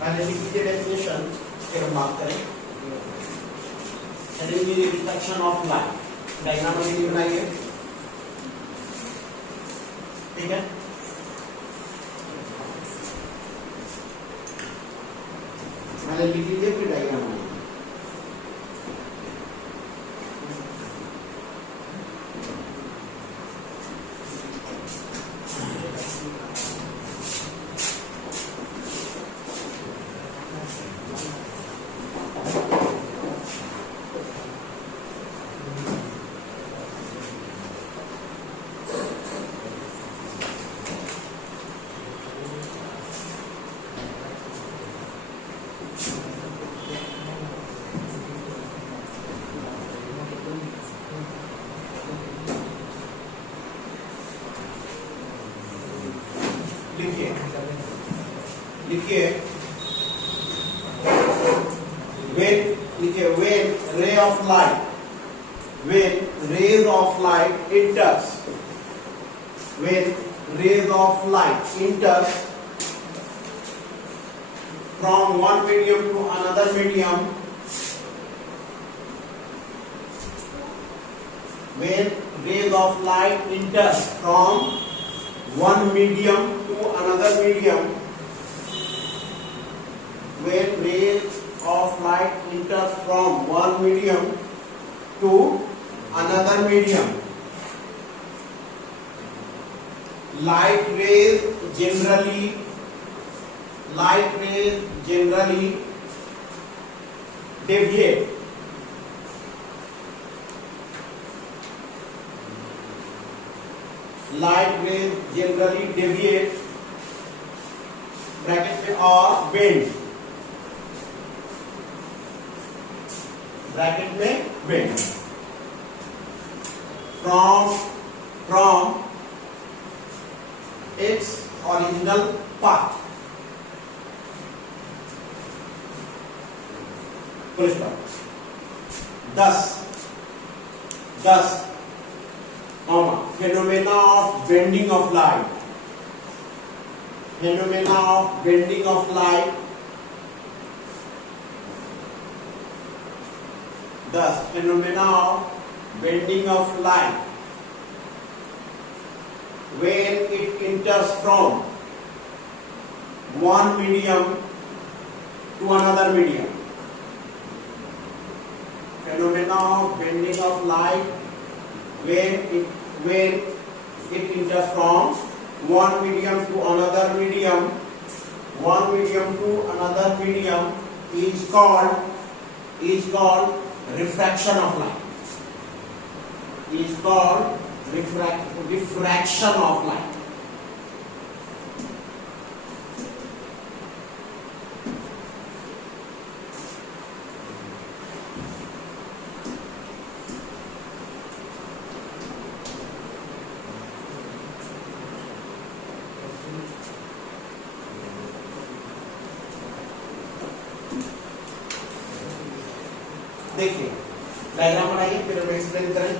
पहले लिख लीजिए डेफिनेशन, फिर हम बात करें। रिफ्लेक्शन ऑफ लाइट डायग्राम में बनाइए, ठीक है। पहले लिख लीजिए फिर डायग्राम बनाइए। लिखिए when ray of light, when rays of light enters, when rays of light enters from one medium to another medium, when rays of light enters from one medium to another medium, when rays of light enters from one medium to another medium, light rays generally deviate bracket में और bend from its original path. Full stop. Thus, phenomena of bending of light. Thus, phenomena of bending of light, when it enters from one medium to another medium. Phenomena of bending of light when it enters from one medium to another medium, is called refraction of light. Is called refraction of light. देखिए diagram बनाइए, फिर हम explain करें।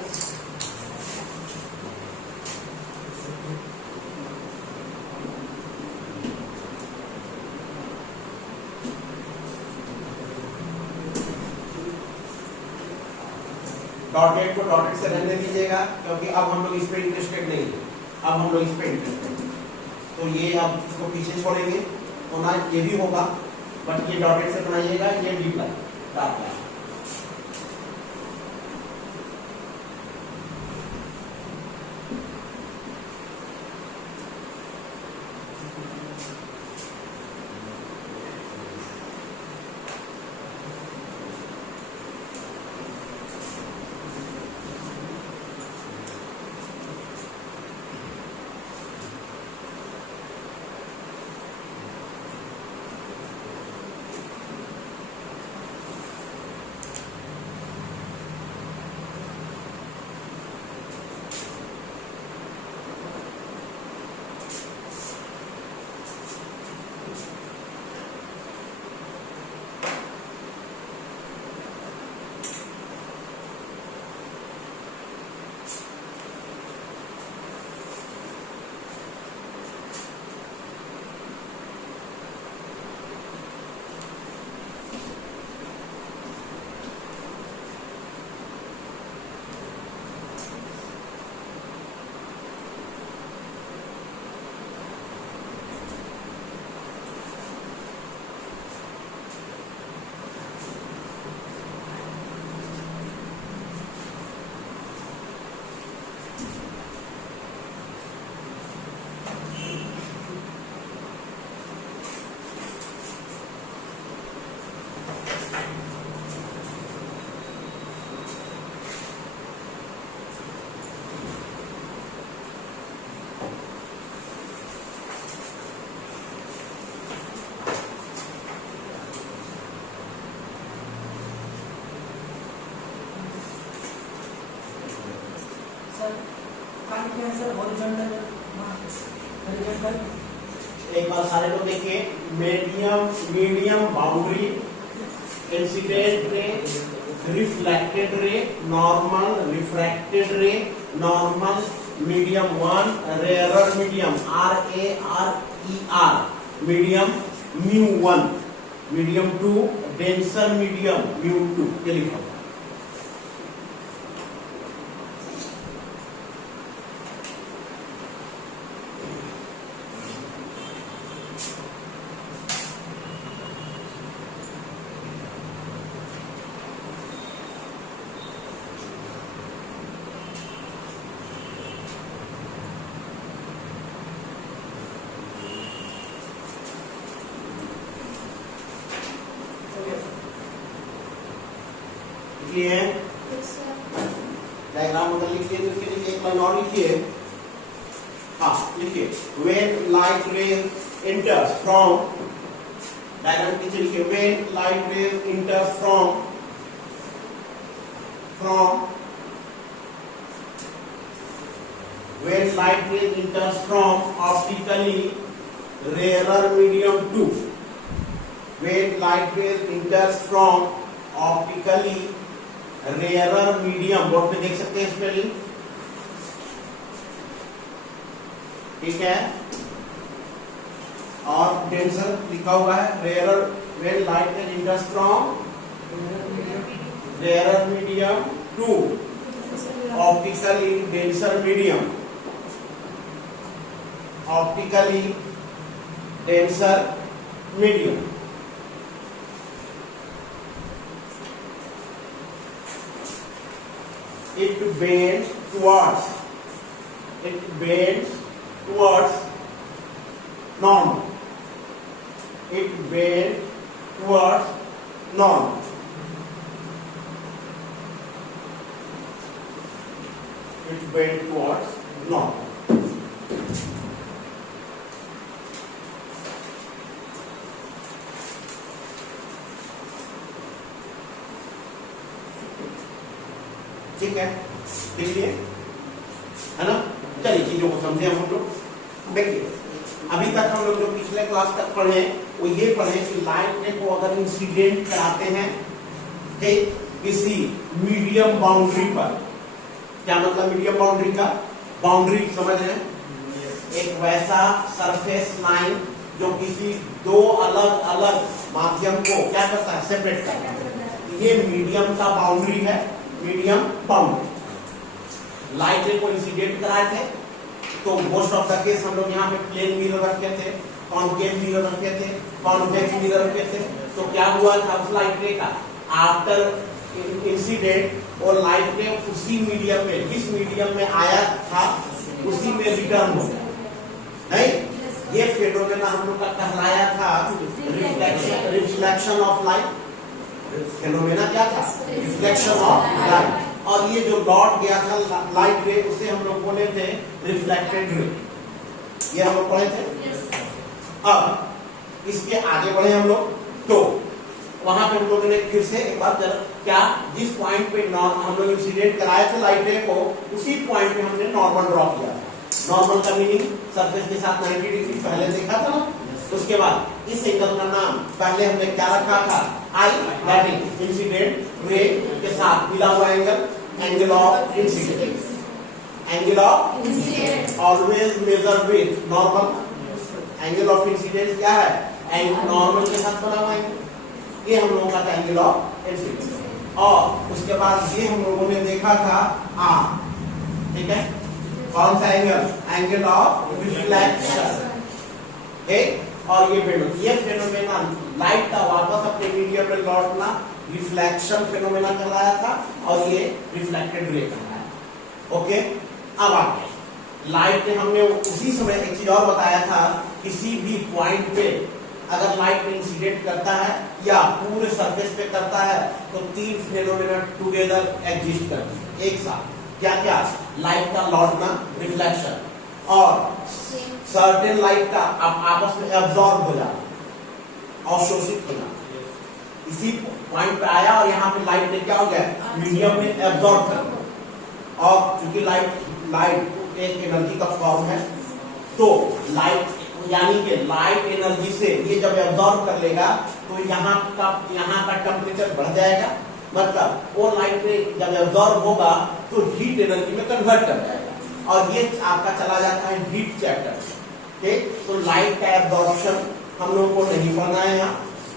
Dotted को dotted से रहने दीजिएगा, क्योंकि अब हम लोग इस पे इंटरेस्टेड नहीं है। अब हम लोग इस पे इंटरेस्टेड हैं, तो ये अब इसको पीछे छोड़ेंगे, होना ये भी होगा, बट ये डॉटेड से बनाइएगा, ये डीप लाइन डार्क लाइन। एक बार सारे लोग देखिए, medium boundary, incident ray, reflected ray, normal, refracted ray, normal, medium 1, rarer medium RARER, medium μ1, medium 2, denser medium μ2, ये लिखा हुआ। लिखिए डायग्राम अगर लिखिए तो उसके लिए एक लाइन और लिखिए। हाँ लिखिए, when light rays enters from, diagram पीछे लिखिए, when light rays enters from when light rays enters from optically rarer medium to, when light rays enters from optically rarer medium, board पे देख सकते हैं स्पेलिंग, ठीक है, और डेंसर लिखा हुआ है, rarer, when light rays enters from rarer medium to optically denser medium, optically denser medium, it bends towards normal, it bends towards normal, it bends towards normal. ठीक है, देखिए, है ना। चलिए चीजों को समझे हम लोग। देखिए, अभी तक हम लोग जो पिछले क्लास तक पढ़े वो ये पढ़े कि लाइट को अगर इंसिडेंट कराते हैं ठीक किसी मीडियम बाउंड्री पर, क्या मतलब मीडियम बाउंड्री का, बाउंड्री समझ रहे हैं, एक वैसा सरफेस लाइन जो किसी दो अलग अलग माध्यम को क्या करता है, सेपरेट करता है, ये मीडियम का बाउंड्री है, मीडियम बाउंड्री। लाइट रे को इंसिडेंट कराए थे तो मोस्ट ऑफ द केस हम लोग यहाँ पे प्लेन मिरर रखे थे, कॉन्केव मिरर रखे थे, कॉन्वेक्स मिरर रखे थे। तो क्या हुआ था उस लाइट रे का, आफ्टर इंसिडेंट और लाइट रे उसी मीडियम में, जिस मीडियम में आया था उसी में रिटर्न हो गया, नहीं, ये फेनोमेना हम लोग का कहलाया था रिफ्लेक्शन ऑफ लाइट। फेनोमेना क्या था, रिफ्लेक्शन ऑफ लाइट। और ये जो लौट गया था लाइट रे उसे हम लोग बोले थे रिफ्लेक्टेड रे, ये हम लोग पढ़े थे। अब इसके आगे बढ़े हम लोग, तो वहां पे हम लोगों ने फिर से एक बार जरा, क्या जिस पॉइंट पे हम लोग इंसिडेंट कराए थे लाइट रे को, उसी पॉइंट पे हमने नॉर्मल ड्रॉ किया था। नॉर्मल का मीनिंग सरफेस के साथ 90 डिग्री पहले देखा था ना। उसके बाद इस एंगल का नाम पहले हमने क्या रखा था, आई, दैट इज इंसिडेंट रे के साथ मिला हुआ angle, angle of incident, angle of incident always major with normal. Angle of incident क्या है, नॉर्मल के साथ बना हुआ एंगल, ये हम लोगों का एंगल ऑफ इंसिडेंट। और उसके बाद ये हम लोगों ने देखा था आर, ठीक है, कौन सा एंगल, एंगल ऑफ रिफ्लेक्शन, ठीक। और ये फेनोमेना लाइट का वापस अपने मीडियम में लौटना रिफ्लेक्शन फेनोमेना कहलाया था, और ये रिफ्लेक्टेड रे कहलाया। ओके, अब आगे लाइट ने हमने उसी समय एक चीज और बताया था, किसी भी पॉइंट पे अगर लाइट इंसिडेंट करता है या पूरे सरफेस पे करता है तो तीन फेनोमेना टुगेदर एग्जिस्ट करते हैं एक साथ। क्या क्या, लाइट का लौटना रिफ्लेक्शन, और सर्टेन लाइट का आपस में एब्जॉर्ब हो जाना, अवशोषित हो जाना। इसी पॉइंट पे आया और यहाँ पे लाइट ने क्या हो गया, मीडियम में एब्जॉर्ब कर दिया। और क्योंकि लाइट एक एनर्जी का फॉर्म है। तो लाइट यानी कि लाइट एनर्जी से ये जब एब्जॉर्ब कर लेगा तो यहाँ का टेम्परेचर बढ़ जाएगा, मतलब वो लाइट रे जब एब्जॉर्ब होगा तो हीट एनर्जी में कन्वर्ट कर जाएगा और ये आपका चला जाता है हीट चैप्टर। ठीक, तो लाइट का एब्जॉर्प्शन हम लोगों को नहीं पढ़ना है यहाँ,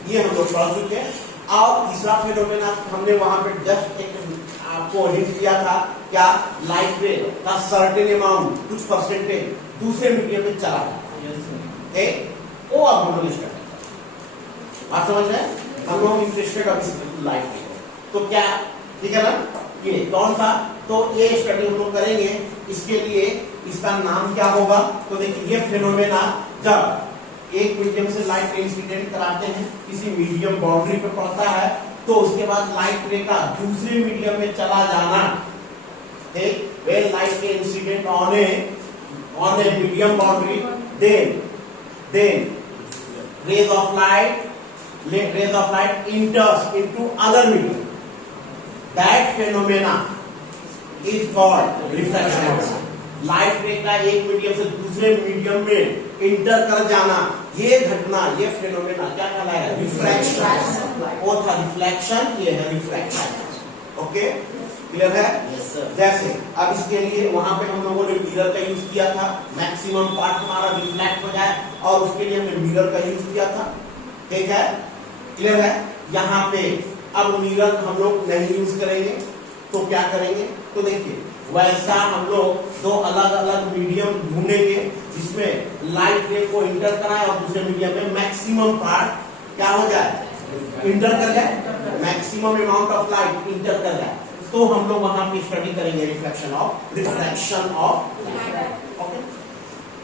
ये हम लोग पढ़ चुके हैं। और तीसरा फिनोमेना हमने वहां पे जस्ट एक आपको हिंट दिया था, क्या लाइट रे का सर्टेन अमाउंट कुछ परसेंटेज दूसरे मीडियम में चला जाता है, वो अब हम लोग स्टडी करें। बात समझ रहे हैं? हम लोग इंटरेस्टेड अब लाइट रे, तो क्या ठीक है ना, ये कौन सा, तो ये स्टडी हम लोग करेंगे। इसके लिए इसका नाम क्या होगा, तो देखिए ये फिनोमेना जब एक मीडियम से लाइट रे इंसिडेंट कराते हैं, किसी मीडियम बाउंड्री पे पड़ता है, तो उसके बाद लाइट रे का दूसरे मीडियम में चला जाना, ठीक, when light ray incident on a medium boundary, then rays of light enters into other medium, that phenomena is called refraction। Light ray का एक मीडियम से दूसरे मीडियम में इंटर कर जाना, ये घटना, ये फिनोमेना क्या कहलाएगा, रिफ्रैक्शन। वो था रिफ्लेक्शन, ये है रिफ्रैक्शन। ओके, क्लियर है? yes, जैसे अब इसके लिए वहां पे हम लोगों ने मिरर का यूज किया था, मैक्सिमम पार्ट हमारा रिफ्लेक्ट हो जाए, और उसके लिए हमने मिरर का यूज किया था। ठीक है, क्लियर है? यहाँ पे अब मिरर हम लोग नहीं यूज करेंगे, तो क्या करेंगे, तो देखिए वैसा हम लोग दो अलग अलग मीडियम ढूंढेंगे जिसमें लाइट रे को इंटर कराए और दूसरे मीडियम में मैक्सिमम पार्ट क्या हो जाए, इंटर कर जाए, maximum amount of light inter कर जाए, तो हम लोग वहां पे स्टडी करेंगे रिफ्रैक्शन ऑफ ओके।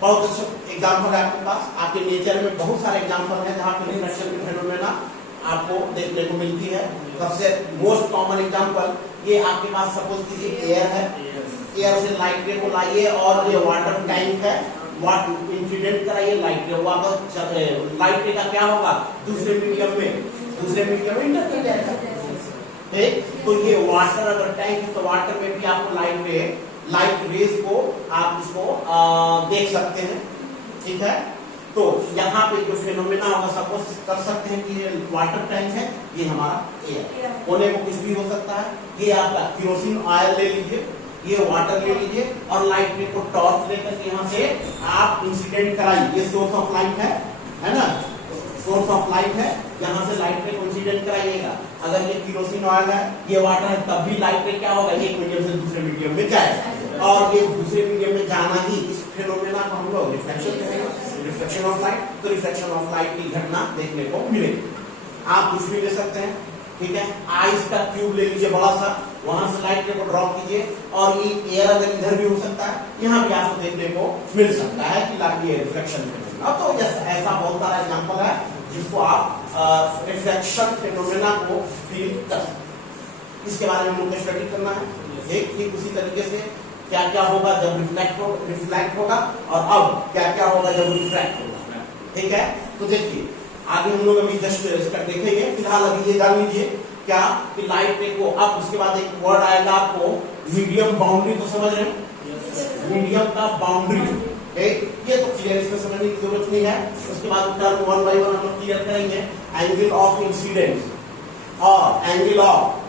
बहुत अच्छा एग्जाम्पल है आपके पास, आपके नेचर में बहुत सारे एग्जाम्पल हैं जहाँ पे रिफ्रैक्शन के फिनोमेना आपको देखने को मिलती है। सबसे मोस्ट कॉमन एग्जाम्पल ये आपके पास सपोज कीजिए एयर है, एयर से लाइट रे को लाइए और ये वाटर टैंक है, वाटर इंसिडेंट कराइए लाइट रे, वापस लाइट रे का क्या होगा, दूसरे मीडियम में इंटर कर जाएगा। ठीक, तो ये वाटर अगर टैंक है तो वाटर में भी आपको लाइट रेज को आप इसको देख सकते हैं। ठीक है, तो यहाँ पे जो फिनोमेना होगा, सपोज कर सकते हैं कि ये वाटर टैंक है, ये हमारा एयर, होने को कुछ भी हो सकता है। ये आपका केरोसिन ऑयल ले लीजिए, ये वाटर ले लीजिए और लाइट रे को टॉर्च लेकर के यहाँ से आप इंसिडेंट कराइए, ये सोर्स ऑफ लाइट है ना, सोर्स ऑफ लाइट है, यहाँ से लाइट रे को इंसिडेंट कराइएगा। अगर ये केरोसिन ऑयल है, ये वाटर है, तब भी लाइट रे क्या होगा, एक मीडियम से दूसरे मीडियम में जाएगा, और ये दूसरे मीडियम में जाना ही इस फिनोमेना को हम लोग रिफ्लेक्शन कहेंगे, रिफ्लेक्शन ऑफ लाइट। तो रिफ्लेक्शन ऑफ लाइट की घटना देखने को मिलेगी। आप कुछ भी ले सकते हैं, ठीक है, आइस का क्यूब ले लीजिए बड़ा सा, वहां से लाइट रे को ड्रॉप कीजिए, और ये एयर अगर इधर भी हो सकता है, यहाँ भी आपको देखने को मिल सकता है कि लाइट रिफ्लेक्शन फिनोमेना। तो ऐसा बहुत सारा एग्जाम्पल है जिसको आप रिफ्लेक्शन फिनोमेना को फील कर सकते। इसके बारे में मुझे स्टडी करना है। एक ठीक उसी तरीके से क्या क्या होगा जब रिफ्लेक्ट होगा, और अब क्या क्या होगा जब रिफ्रैक्ट होगा। ठीक है, तो देखिए आगे हम लोग अभी जस्ट देखेंगे। फिलहाल अभी ये जान लीजिए क्या कि लाइट रे को, अब उसके बाद एक वर्ड आएगा आपको मीडियम बाउंड्री, तो समझ रहे हैं मीडियम का बाउंड्री। ये तो क्लियर, इसमें समझने की जरूरत नहीं है। उसके बाद टर्म वन बाय वन हम लोग क्लियर करेंगे। एंगल ऑफ इंसिडेंस और एंगल ऑफ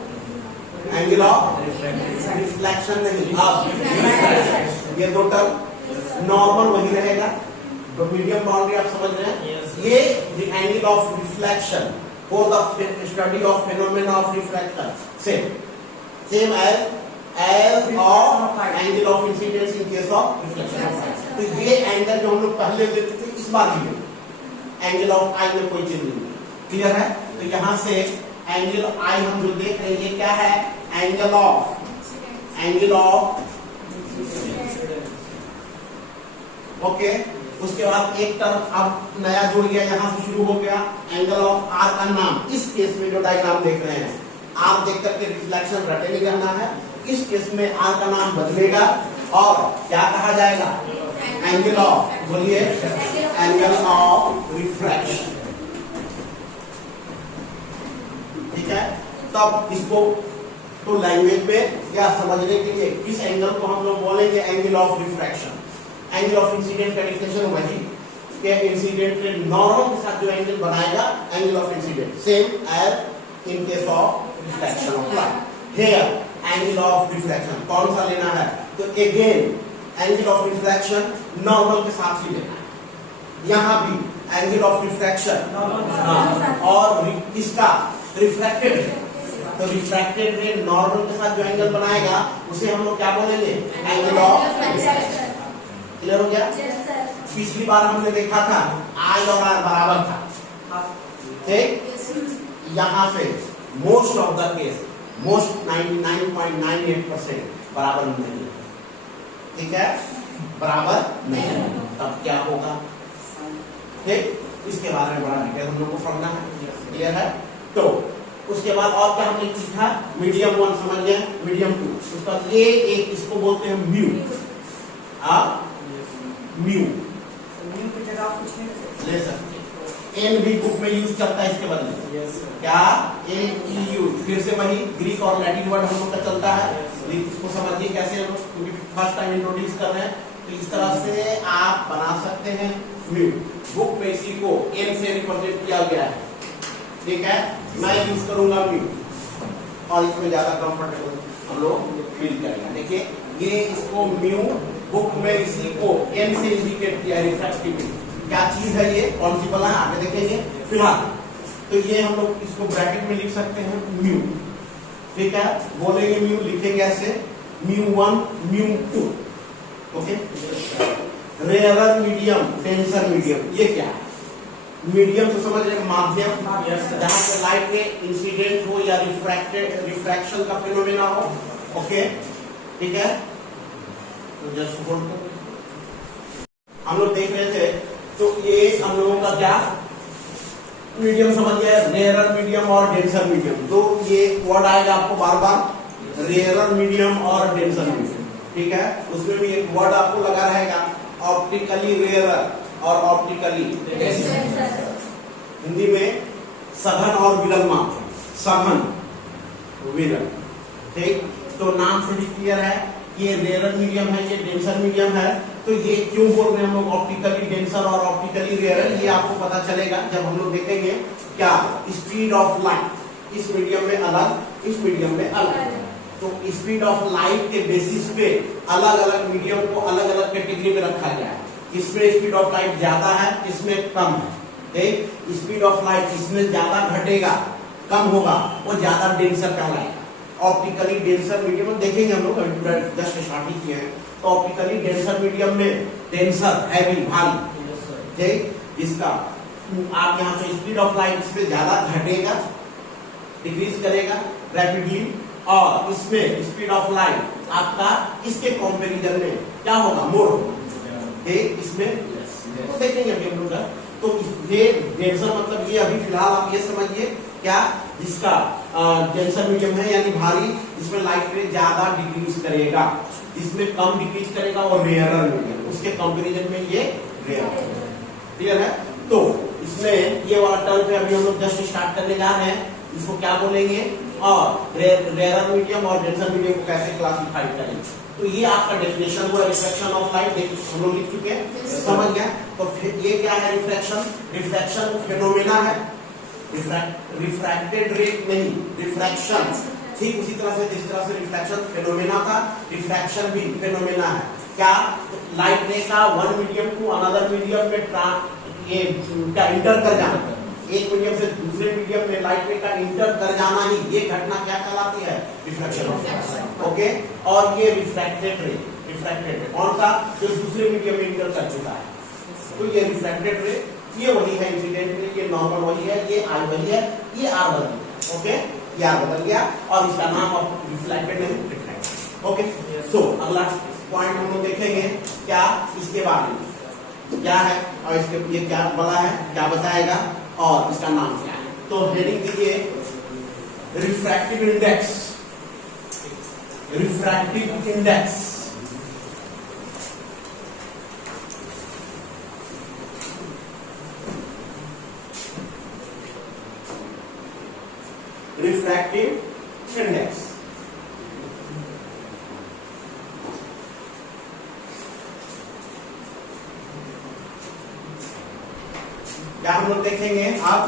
रिफ्लेक्शन नहीं, अब ये दो टर्म नॉर्मल वही रहेगा, तो मीडियम बाउंड्री आप समझ रहे हैं। ये the angle of reflection for the study of phenomena of refraction same as of angle of incidence in case of reflection. तो ये एंगल जो हम लोग पहले देते थे, इस बार भी एंगल ऑफ आई में कोई चेंज नहीं। क्लियर है? तो यहाँ से एंगल आई हम जो देख रहे हैं, ये क्या है, एंगल ऑफ ओके। उसके बाद एक टर्म अब नया जुड़ गया, यहाँ से शुरू हो गया एंगल ऑफ आर का नाम। इस केस में जो डायग्राम देख रहे हैं, आप देख करके रिफ्लेक्शन रटे नहीं रहना है। इस केस में आर का नाम बदलेगा और क्या कहा जाएगा, एंगल ऑफ, बोलिए, एंगल ऑफ रिफ्रैक्शन। ठीक है, तब इसको तो लैंग्वेज में या समझने के लिए किस एंगल को हम लोग बोलेंगे angle of refraction. Angle of incident का डिफिनेशन वही कि इंसिडेंट के नॉर्मल के साथ जो एंगल बनाएगा angle of incident same as in case of refraction of light. Here angle of refraction कौन सा लेना है, तो again angle of refraction normal के साथ ही लेना है। यहाँ भी एंगल ऑफ रिफ्रैक्शन और इसका रिफ्रैक्टेड रे, तो रिफ्रैक्टेड रे नॉर्मल के साथ जो एंगल बनाएगा उसे हम लोग क्या बोलेंगे एंगल ऑफ रिफ्रैक्शन। क्लियर हो गया? पिछली बार हमने देखा था आई और आर बराबर था, ठीक। यहाँ पे most of the case most 99.98% बराबर नहीं है, ठीक है, बराबर नहीं है। तब क्या होगा, ठीक, इसके बारे में बड़ा डिटेल हम लोग को पढ़ना है। क्लियर है? तो उसके बाद और क्या हमने सीखा, मीडियम 1 समझ गए, मीडियम 2 उसका ये एक इसको बोलते हैं म्यू। म्यू की जगह आप कुछ नहीं ले सकते, एन भी बुक में यूज करता है इसके बदले। क्या AEU, फिर से वही ग्रीक और लैटिन वर्ड हम लोग का चलता है, इसको समझिए कैसे हम लोग क्योंकि फर्स्ट टाइम इंट्रोड्यूस कर रहे हैं। तो इस तरह से आप बना सकते हैं म्यू। बुक में इसी को एन से रिप्रेजेंट किया गया है, ठीक है, मैं यूज करूंगा म्यू और इसमें ज्यादा कंफर्टेबल हम लोग फील करेंगे। देखिए ये इसको म्यू बुक में इसी को एन से इंडिकेट किया रिफ्रैक्टिविटी। क्या चीज है ये, कौन सी बला है आगे देखेंगे। फिलहाल तो ये हम लोग इसको ब्रैकेट में लिख सकते हैं म्यू, ठीक है, बोलेंगे म्यू, लिखेंगे ऐसे μ1 μ2, okay. Rarer medium denser medium, ये क्या है, मीडियम तो समझ रहे माध्यम, जहां पे लाइट में इंसिडेंट हो या रिफ्रैक्शन का फिनोमेना हो, ओके, ठीक है। तो जस्ट होल्ड करो, हम लोग देख रहे थे तो ये हम लोगों का क्या मीडियम समझ गया, रेयरर मीडियम और डेंसर मीडियम। तो ये वर्ड आएगा आपको बार बार, रेयरर मीडियम और डेंसर मीडियम, ठीक है। उसमें भी एक वर्ड आपको लगा रहेगा ऑप्टिकली रेयरर और ऑप्टिकली डेंसर। हिंदी में सघन और विरल माध्यम, सघन विरल, ठीक। तो नाम से भी क्लियर है कि ये रेयरर मीडियम है, ये डेंसर मीडियम है। तो ये क्यों बोल रहे हैं हम लोग ऑप्टिकली डेंसर और ऑप्टिकली रेयरर, ये आपको पता चलेगा जब हम लोग देखेंगे क्या स्पीड ऑफ लाइट इस मीडियम में अलग, इस मीडियम में अलग। तो स्पीड ऑफ लाइट के बेसिस पे अलग अलग मीडियम को अलग अलग कैटेगरी में रखा गया है। इसमें स्पीड ऑफ लाइट ज्यादा है, इसमें कम है, ठीक। स्पीड ऑफ लाइट इसमें ज्यादा घटेगा, कम होगा, वो ज्यादा डेंसर कहलाएगा। ऑप्टिकली डेंसर मीडियम में देखेंगे हम लोग, जस्ट स्टार्ट ही किए हैं। तो ऑप्टिकली डेंसर मीडियम में डेंसर हैवी भारी, ठीक, जिसका आप यहाँ पे स्पीड ऑफ लाइट इसमें ज्यादा घटेगा, डिक्रीज करेगा रैपिडली, और इसमें स्पीड ऑफ लाइट आपका इसके कंपैरिजन में क्या होगा, मोर होगा, ठीक। इसमें तो देखेंगे अभी हम लोग। तो ये डेंसर मतलब ये अभी फिलहाल आप ये समझिए क्या, जिसका डेंसर मीडियम है यानी भारी, इसमें लाइट रेट ज्यादा डिक्रीज करेगा, इसमें कम डिक्रीज करेगा, और रेयरर मीडियम उसके कंपैरिजन में ये रेयर, क्लियर है। तो इसमें ये वाला टर्म पे अभी हम लोग जस्ट स्टार्ट करने जा रहे हैं, इसको क्या बोलेंगे और रेयरर मीडियम और डेंसर मीडियम को कैसे क्लासिफाई करेंगे। तो ये आपका डेफिनेशन हुआ रिफ्रैक्शन ऑफ लाइट, देखिए हम लोग लिख चुके हैं, समझ गया। तो फिर ये क्या है रिफ्रैक्शन, रिफ्रैक्शन फिनोमेना है, रिफ्रैक्टेड रेट नहीं, रिफ्रैक्शन, ठीक उसी तरह से जिस तरह से रिफ्रैक्शन फिनोमेना था, रिफ्रैक्शन भी फिनोमेना है। क्या लाइट रे का one medium to another medium में ये क्या इंटर कर जाना, एक मीडियम से दूसरे मीडियम में लाइट रे का इंटर कर जाना ही ये घटना क्या कहलाती है, रिफ्रैक्शन ऑफ लाइट, ओके। और ये रिफ्रैक्टेड रे, रिफ्रैक्टेड रे कौन सा, जो दूसरे मीडियम में इंटर कर चुका है, तो ये रिफ्रैक्टेड रे, ये वही है इंसिडेंट रे, ये नॉर्मल वही है, ये आई वही है, ये आर बदल गया, ओके, ये आर बदल गया और इसका नाम अब रिफ्लेक्टेड नहीं, रिफ्लेक्टेड, ओके। सो अगला पॉइंट हम लोग देखेंगे क्या इसके बारे में क्या है, और इसके ये क्या बड़ा है, क्या बताएगा और इसका नाम क्या है। तो हेडिंग दीजिए refractive index, refractive index, refractive index. क्या हम लोग देखेंगे अब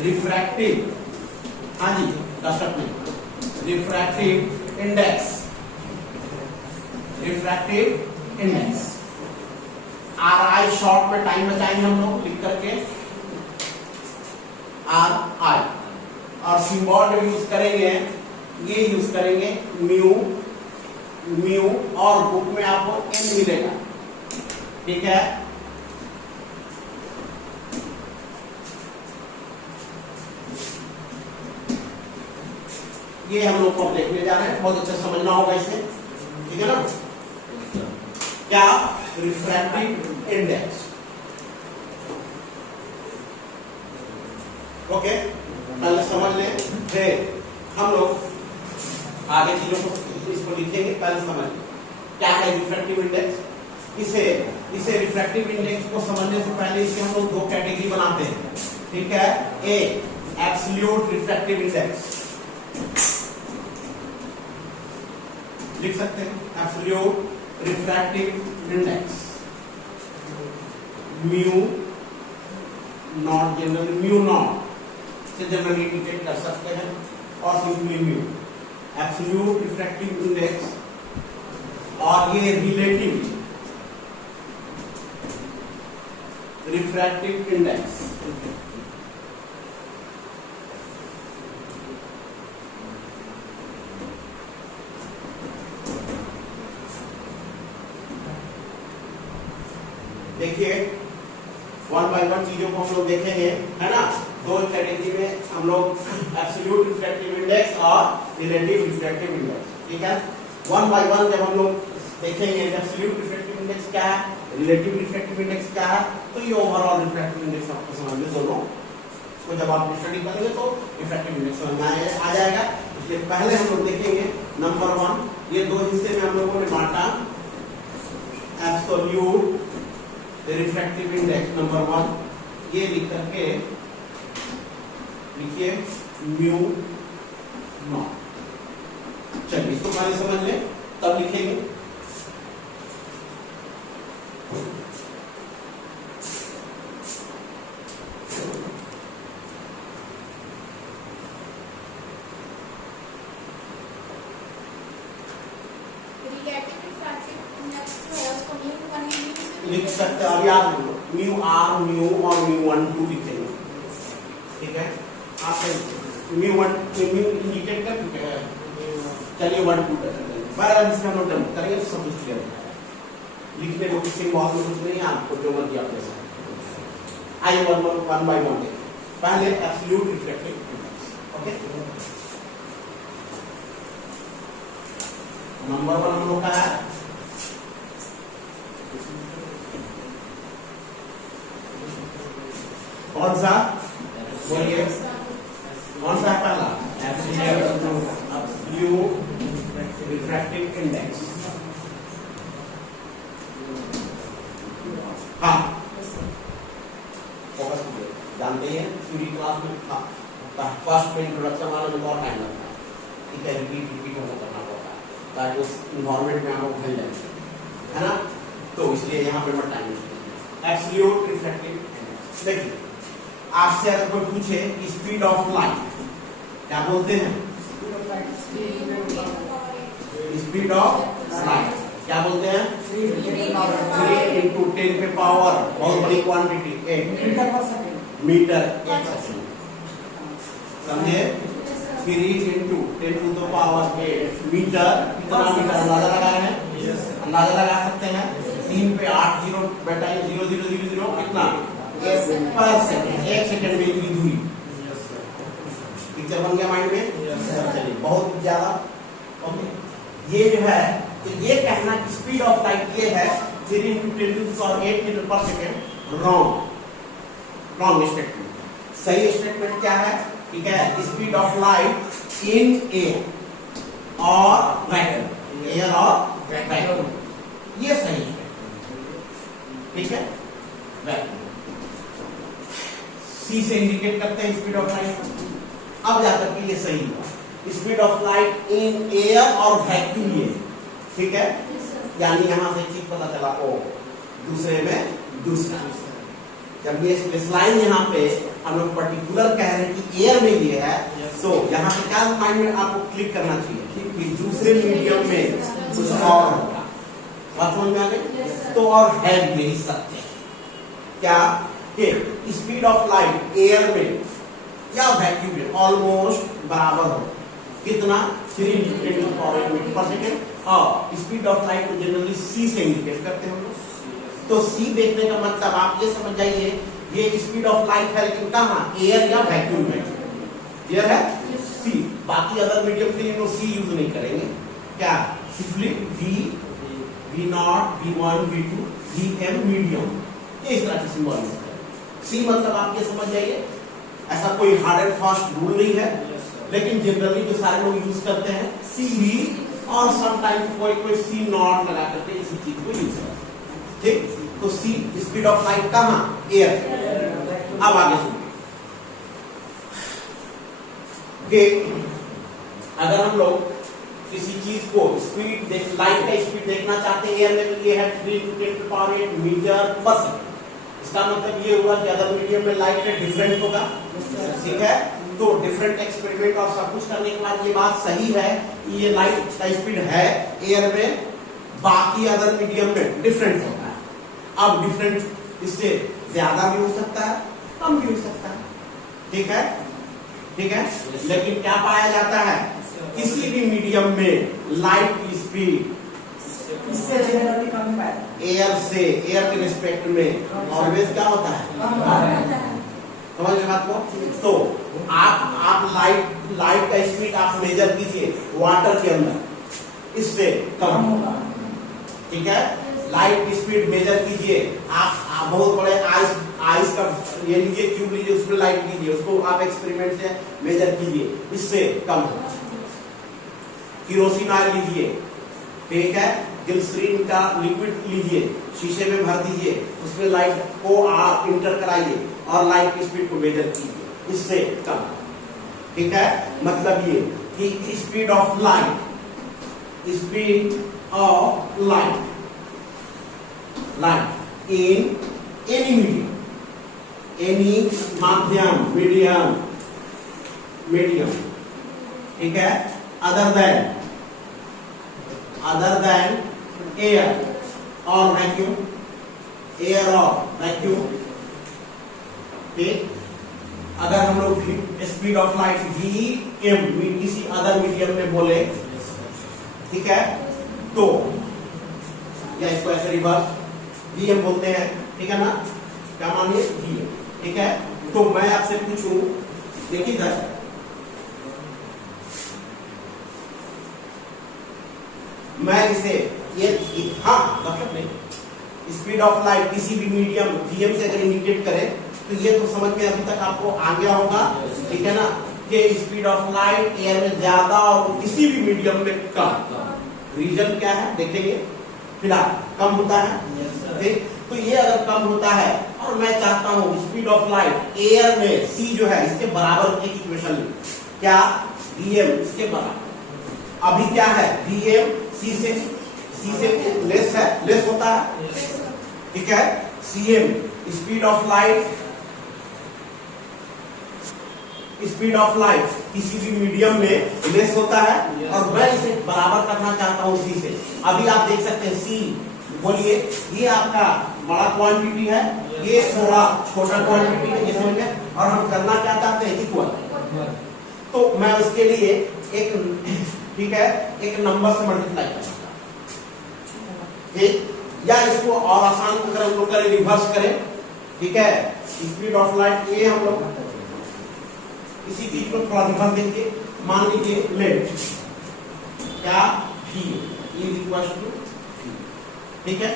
रिफ्रैक्टिव, हाँ जी दर्शक में, refractive index, refractive index RI short में टाइम बचाएंगे हम लोग लिख करके RI, और सिंबल जो यूज करेंगे ये यूज करेंगे म्यू, म्यू, और बुक में आपको n मिलेगा, ठीक है। ये हम लोग को देखने जा रहे हैं, बहुत अच्छा समझना होगा इसे, ठीक है ना। क्या रिफ्रैक्टिव इंडेक्स, ओके, पहले समझ ले, फिर हम लोग आगे चीजों को इसको लिखेंगे, पहले समझ ले क्या है रिफ्रैक्टिव इंडेक्स। इसे रिफ्रैक्टिव इंडेक्स को समझने से पहले इसके हम लोग दो कैटेगरी बनाते हैं, ठीक है। ए एब्सोल्यूट रिफ्रैक्टिव इंडेक्स लिख सकते हैं, absolute refractive index, mu naught, general mu not से जनरली इंडिकेट कर सकते हैं, और simply mu, absolute refractive index, और ये रिलेटिव रिफ्रैक्टिव इंडेक्स। देखिए वन बाय वन चीजों को हम लोग देखेंगे, है ना। दो कैटेगरी में हम लोग एब्सोल्यूट रिफ्रैक्टिव इंडेक्स और रिलेटिव रिफ्रैक्टिव इंडेक्स, ठीक है। वन बाय वन जब हम लोग देखेंगे एब्सोल्यूट रिफ्रैक्टिव इंडेक्स क्या है, रिलेटिव रिफ्रैक्टिव इंडेक्स क्या है, तो ये ओवरऑल रिफ्रैक्टिव इंडेक्स आपको समझ में दोनों को जब आप स्टडी करेंगे तो रिफ्रैक्टिव इंडेक्स समझ में आ जाएगा। इसलिए पहले हम लोग देखेंगे नंबर वन, ये दो हिस्से में हम लोगों ने बांटा, absolute refractive index number one, ये लिख करके लिखिए म्यू नॉट। चलिए इसको पहले समझ लें तब लिखेंगे। लिख सकते हैं, अब याद रखो म्यू आर, म्यू और म्यू 1 2 लिखेंगे, ठीक है। आप म्यू 1 म्यू इंडिकेट कर चुके हैं, चलिए 1 2 बार इसका नोट करेंगे तो सब कुछ क्लियर हो जाएगा। लिखने को किसी बहुत में कुछ नहीं है, आपको जो मर्जी आप ले सकते। आइए वन बाय वन देखें। पहले absolute refractive index, okay. Number one हम लोग का है कौन सा, बोलिए कौन सा है पहला, एब्सोल्यूट रिफ्रैक्टिव इंडेक्स। हाँ फोकस कीजिए, जानते हैं पूरी क्लास में फर्स्ट में इंट्रोडक्शन वाले में बहुत टाइम लगता है, ठीक है, रिपीट होना करना पड़ता है ताकि उस इन्वायरमेंट में आप घुल जाए, है ना। तो इसलिए यहाँ पे मैं टाइम एब्सोल्यूट रिफ्रैक्टिव इंडेक्स। देखिए आपसे अगर कोई पूछे स्पीड ऑफ लाइट क्या बोलते हैं, स्पीड ऑफ लाइट क्या बोलते हैं, 3 into 10 पे पावर, बहुत बड़ी क्वांटिटी, 8 मीटर एक सेकंड, समझे। 3 into 10 to the power 8 metre, कितना मीटर अंदाजा लगा रहे हैं, अंदाजा लगा सकते हैं। 3 पे 8 जीरो बेटा 0 0 0 0 कितना पर सेकंड, एक सेकंड में इतनी दूरी, पिक्चर बन गया माइंड में। चलिए बहुत ज्यादा, ओके। ये जो है तो ये कहना कि स्पीड ऑफ लाइट ये है 3 into 10 to the power 8 metre पर सेकंड, रॉन्ग स्टेटमेंट। सही स्टेटमेंट क्या है, ठीक है, speed of light in air और वैक्यूम, एयर और वैक्यूम, ये सही है, ठीक है। वैक्यूम सी से इंडिकेट करते हैं स्पीड ऑफ लाइट। अब जाकर के ये सही हुआ, speed of light in air और वैक्यूम, ये ठीक है। यानी यहां से चीज पता चला, ओ दूसरे में दूसरा, जब ये स्पेस लाइन यहाँ पे हम लोग पर्टिकुलर कह रहे हैं कि एयर में ये है, तो यहाँ पे क्या माइंड में आपको क्लिक करना चाहिए कि दूसरे मीडियम में कुछ और होगा। बात समझ में आ गई? तो और है यही सत्य क्या कि स्पीड ऑफ लाइट एयर में या वैक्यूम में ऑलमोस्ट बराबर हो। कितना? 3 मीटर/सेकंड। और स्पीड ऑफ लाइट को जनरली सी से इंडिकेट करते हैं हम लोग। तो सी देखने का मतलब आप ये समझ जाइए, ये स्पीड ऑफ लाइट है लेकिन कहाँ? एयर या वैक्यूम में। क्लियर है? सी। बाकी अदर मीडियम के लिए सी यूज नहीं करेंगे। क्या? Simply we, V0, V1, V2, Vm medium, ये इस तरह के सिंबल है। सी मतलब आप ये समझ जाइए, ऐसा कोई हार्ड एंड फास्ट रूल नहीं है, लेकिन जनरली जो सारे लोग यूज करते हैं सी भी, और समटाइम कोई सी नॉट लगा करके इसी चीज को यूज करते हैं। ठीक? तो सी स्पीड ऑफ लाइट कहाँ? एयर। अब आगे सुनिए कि अगर हम लोग किसी चीज को स्पीड लाइट का स्पीड देखना चाहते हैं, एयर में तो ये है 3×10⁸ मीटर/सेकंड। इसका मतलब ये हुआ कि अदर मीडियम में लाइट का डिफरेंट होगा। ठीक है? तो डिफरेंट एक्सपेरिमेंट और सब कुछ करने के बाद ये बात सही है कि ये लाइट का स्पीड है एयर में, बाकी अदर मीडियम में डिफरेंट होता है। अब डिफरेंट इससे ज्यादा भी हो सकता है, कम भी हो सकता है। ठीक है? ठीक है? लेकिन क्या पाया जाता है? किसी भी मीडियम में लाइट की स्पीड इससे जनरली कम है। एयर के रिस्पेक्ट में ऑलवेज क्या होता है? समझ गए बात को? तो आप लाइट का स्पीड आप मेजर कीजिए वाटर के अंदर, इससे कम होगा। ठीक है? लाइट की स्पीड मेजर कीजिए, आप बहुत बड़े आइस का ये लीजिए, क्यूब लीजिए, उसमें लाइट कीजिए, उसको आप एक्सपेरिमेंट से मेजर कीजिए, इससे कम होगा। केरोसिन ऑयल लीजिए, ठीक है, ग्लिसरीन का लिक्विड लीजिए, शीशे में भर दीजिए, उसमें लाइट को आप इंटर कराइए और लाइट की स्पीड को मेजर कीजिए, इससे कम। ठीक है? मतलब ये कि speed of light in any medium, any medium, ठीक है, अदर देन एयर और वैक्यूम, ठीक। अगर हम लोग स्पीड ऑफ लाइट Vm किसी अदर मीडियम में बोले, ठीक है, तो या इसको ऐसे रिवर्स Vm बोलते हैं, ठीक है ना, क्या मानिए Vm, ठीक है। तो मैं आपसे पूछूं, देखिए सर, मैं इसे ये हाँ मतलब नहीं, स्पीड ऑफ लाइट किसी भी मीडियम Vm से अगर इंडिकेट करें तो ये तो समझ में अभी तक आपको आ गया होगा, ठीक है ना, कि स्पीड ऑफ लाइट एयर में ज्यादा और किसी भी मीडियम में कम। रीजन क्या है देखेंगे, फिलहाल कम होता है, ठीक। तो ये अगर कम होता है और मैं चाहता हूं स्पीड ऑफ लाइट एयर में c जो है इसके बराबर एक इक्वेशन ली, क्या Vm इसके बराबर। अभी क्या है Vm c से लेस है, लेस होता है, ठीक है। Cm स्पीड ऑफ लाइट किसी भी मीडियम में लेस होता है और मैं इसे बराबर करना चाहता हूं c से। अभी आप देख सकते हैं c, बोलिए ये आपका बड़ा क्वांटिटी है, ये थोड़ा छोटा क्वांटिटी है, ये समझ में, और हम करना क्या चाहते हैं इक्वल। तो मैं उसके लिए एक, ठीक है, एक नंबर से मल्टीप्लाई करना, ठीक, या इसको और आसान अगर हम लोग करें, रिवर्स करें, ठीक है। स्पीड ऑफ लाइट ये हम लोग इसी चीज को थोड़ा रिवर्स देंगे, मान लीजिए लेट क्या v इज इक्वल टू, ठीक है।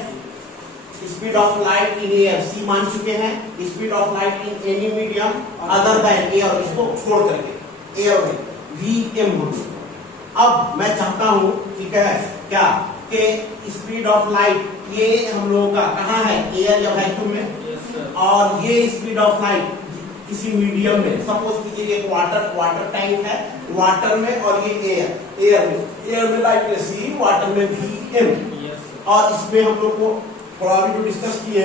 Speed of light in air c मान चुके हैं, speed of light in any medium other than air, इसको छोड़ करके एयर में Vm होगा। अब मैं चाहता हूं, ठीक है, क्या कि स्पीड ऑफ लाइट ये हम लोगों का कहाँ है, एयर या वैक्यूम में, और ये स्पीड ऑफ लाइट किसी मीडियम में, सपोज कीजिए एक वाटर टैंक है, वाटर में, और ये एयर में लाइट c, वाटर में Vm। और इसमें हम लोग को थोड़ा भी जो डिस्कस किए,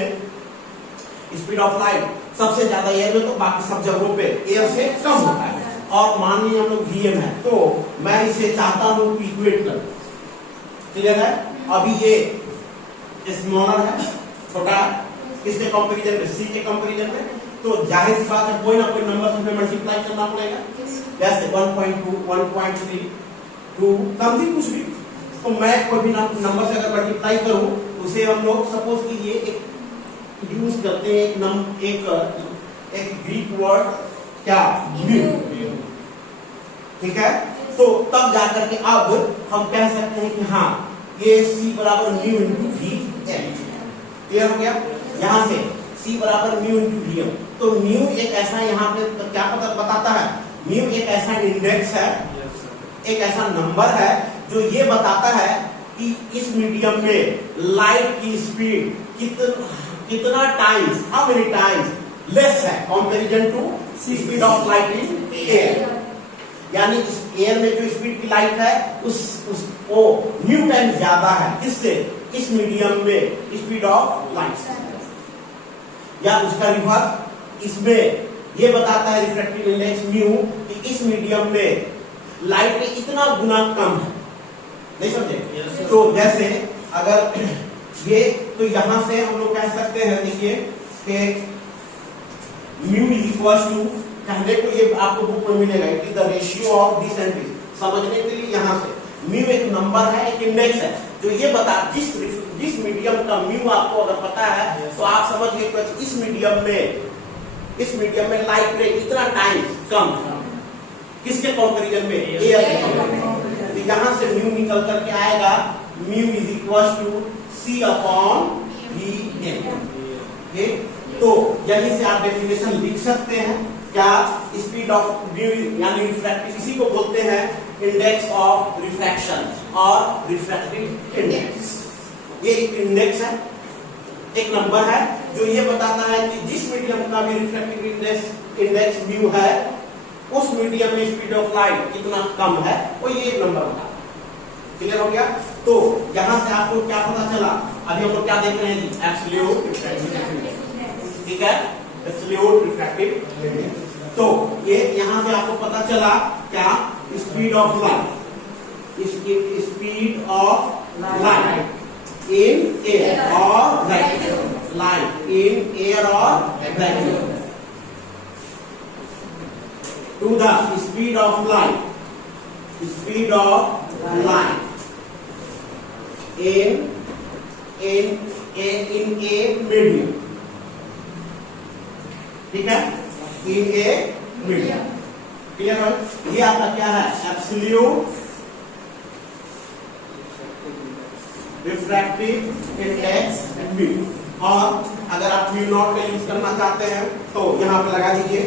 स्पीड ऑफ लाइट सबसे ज्यादा एयर में, तो बाकी सब जगहों पे एयर से कम होता है। और मान लीजिए हम लोग Vm है, तो मैं इसे चाहता हूं इक्वेट कर, क्लियर है। अभी ये स्मॉलर है, छोटा, किसके कंपैरिजन में, C के कंपैरिजन में, तो जाहिर सी बात है कोई ना कोई नंबर से हमें मल्टीप्लाई करना पड़ेगा, जैसे 1.2, 1.3, 2 समथिंग कुछ भी। तो मैं कोई भी नंबर से अगर मल्टीप्लाई करूं, उसे हम लोग सपोज कीजिए एक यूज करते हैं एक ग्रीक वर्ड क्या, म्यू, ठीक है। तो तब जाकर के अब हम कह सकते हैं कि हाँ ये C बराबर म्यू इंटू Vm, क्लियर हो गया। यहाँ से C बराबर म्यू इंटू Vm, तो म्यू एक ऐसा, यहाँ पे तो क्या पता बताता है, म्यू एक ऐसा इंडेक्स है, एक ऐसा नंबर है जो ये बताता है कि इस मीडियम में लाइट की स्पीड कितना times, how many times less है comparison to speed of light in air. यानी इस एयर में जो स्पीड की लाइट है वो न्यू टाइम ज्यादा है, किससे, इस मीडियम में स्पीड ऑफ लाइट। या उसका रिवर्स, इसमें ये बताता है रिफ्रैक्टिव इंडेक्स म्यू कि इस मीडियम में लाइट के इतना गुना कम है, नहीं समझे। तो जैसे अगर ये, तो यहां से हम लोग कह सकते हैं, देखिए कि म्यू इज इक्वल टू, कहने को ये आपको बुक में मिलेगा, it is the ratio of this and this. समझने के लिए यहाँ से म्यू एक नंबर है, एक इंडेक्स है जो ये बता, जिस मीडियम का म्यू आपको अगर पता है तो आप समझ गए कि इस मीडियम में लाइट रे इतना टाइम कम, किसके कंपैरिजन में, एयर के कंपैरिजन। तो यहाँ से म्यू निकल करके आएगा, mu is equal to C upon Vm। तो यहीं से आप डेफिनेशन लिख सकते हैं, क्या, स्पीड ऑफ म्यू यानी रिफ्रैक्टिव, इसी को बोलते हैं इंडेक्स ऑफ रिफ्रैक्शन और रिफ्रैक्टिव इंडेक्स। ये एक इंडेक्स है, एक नंबर है जो ये बताता है कि जिस मीडियम का भी रिफ्रैक्टिव इंडेक्स म्यू है, उस मीडियम में स्पीड ऑफ लाइट कितना कम है, वो ये नंबर बताता है। क्लियर हो गया। तो यहां से आपको क्या पता चला, अभी हम लोग क्या देख रहे हैं जी, एब्सोल्यूट रिफ्रैक्टिव, ठीक है, एब्सोल्यूट रिफ्रैक्टिव। तो ये यहां से आपको पता चला क्या, speed of light, speed of light in air और वैक्यूम, लाइट इन एयर और vacuum to the speed of light in a medium, ठीक है, in a medium, क्लियर है। ये आपका क्या है, एब्सोल्यूट रिफ्रैक्टिव इंडेक्स म्यू। और अगर आप म्यू नॉट का यूज करना चाहते हैं तो यहां पे लगा दीजिए